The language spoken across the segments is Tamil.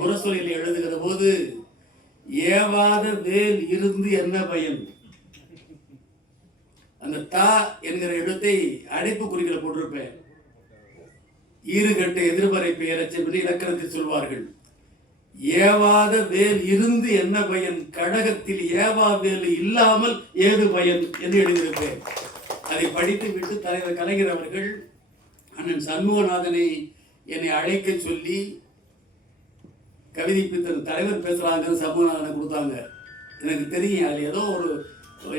முரசொலியில் எழுதுகிற போது ஏவாத வேல் இருந்து என்ன பயன், அந்த தா என்கிற எழுத்தை அடைப்பு குறிகளை போட்டிருப்பேன். ஈறுகட்ட எதிர்மறை பெயரச்சம் என்று இலக்கணத்தில் சொல்வார்கள். ஏவாத வேல் இருந்து என்ன பயன், கடகத்தில் ஏவா வேல் இல்லாமல் ஏது பயன் என்று எழுதியிருப்பேன். அதை படித்து விட்டு தலைவர் கலைஞர் அவர்கள் அண்ணன் சண்முகநாதனை என்னை அழைக்க சொல்லி கவிதை பித்தன் தலைவர் பேசுறாங்க, சண்முகநாதனை கொடுத்தாங்க. எனக்கு தெரியும் அது ஏதோ ஒரு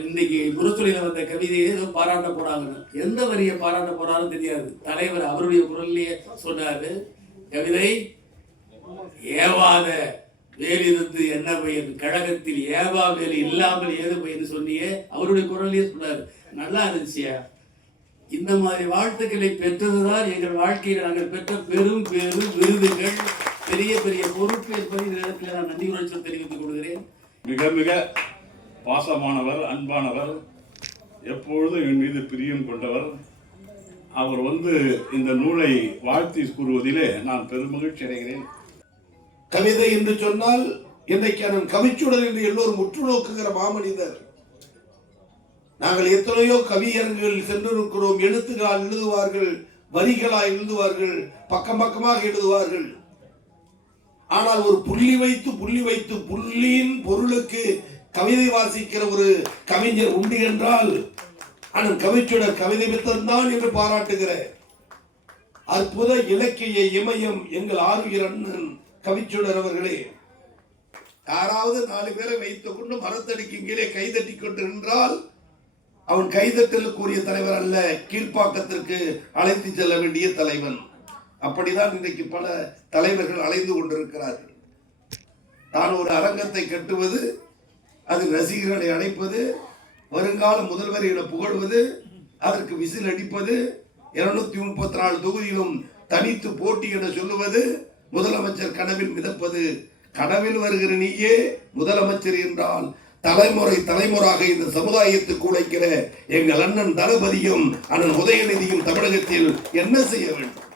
இன்னைக்கு முரசொலியில் வந்த கவிதையை ஏதோ பாராட்ட போறாங்கன்னு. எந்த வரியை பாராட்ட போறாருன்னு தெரியாது. தலைவர் அவருடைய குரல்லையே சொன்னாரு, கவிதை ஏவாத வேல் இருந்து என்ன பயன், கடகத்தில் ஏவா வேல் இல்லாமல் ஏது பயன் சொன்னியே, அவருடைய குரல்லையே சொன்னாரு. நல்லா இருந்துச்சியா. இந்த மாதிரி வாழ்த்துக்களை பெற்றதுதான் எங்கள் வாழ்க்கையில் நாங்கள் பெற்ற பெரும் பெரும் விருதுகள், பெரிய பெரிய பொறுப்பு என்பதை இந்த இடத்துல நான் நன்றி உணர்ச்சி தெரிவித்துக் கொள்கிறேன். மிக மிக பாசமானவர், அன்பானவர், எப்பொழுதும் என் மீது பிரியம் கொண்டவர். அவர் இந்த நூலை வாழ்த்தி கூறுவதிலே நான் பெருமகிழ்ச்சி அடைகிறேன். கவிதை என்று சொன்னால் இன்றைக்கு கவிச்சுடர் என்று எல்லோரும் உற்று நோக்குகிற மாமனிதர். நாங்கள் எத்தனையோ கவியரங்குகள் சென்றிருக்கிறோம். எழுத்துக்களால் எழுதுவார்கள், வரிகளால் எழுதுவார்கள், பக்கம் பக்கமாக எழுதுவார்கள். ஆனால் ஒரு புள்ளி வைத்து புள்ளியின் பொருளுக்கு கவிதை வாசிக்கிற ஒரு கவிஞர் உண்டு என்றால் அண்ணன் கவிச்சுடர் கவிதை மித்தந்தான் என்று பாராட்டுகிற அற்புத இலக்கிய இமயம் எங்கள் ஆறுயிர் அண்ணன் கவிச்சுடர் அவர்களே. யாராவது 4 பேரை வைத்துக் கொண்டு மரத்தடிக்கு கீழே கைதட்டி கொண்டு நின்றால் அவன் கைதட்டலுக்குரிய தலைவர் அல்ல, கீழ்ப்பாக்கத்திற்கு அழைத்து செல்ல வேண்டிய தலைவன். அப்படிதான் இன்றைக்கு பல தலைவர்கள் அலைந்து கொண்டிருக்கிறார்கள். தான் ஒரு அரங்கத்தை கட்டுவது, அது ரசிகர்களை அழைப்பது, வருங்கால முதல்வரை என புகழ்வது, அதற்கு விசில் அடிப்பது, 234 தொகுதியிலும் தனித்து போட்டி என சொல்லுவது, முதலமைச்சர் கனவில் மிதப்பது. கனவில் வருகிற நீயே முதலமைச்சர் என்றால் தலைமுறையாக இந்த சமுதாயத்துக்கு உழைக்கிற எங்கள் அண்ணன் தளபதியும் அண்ணன் உதயநிதியும் தமிழகத்தில் என்ன செய்ய வேண்டும்?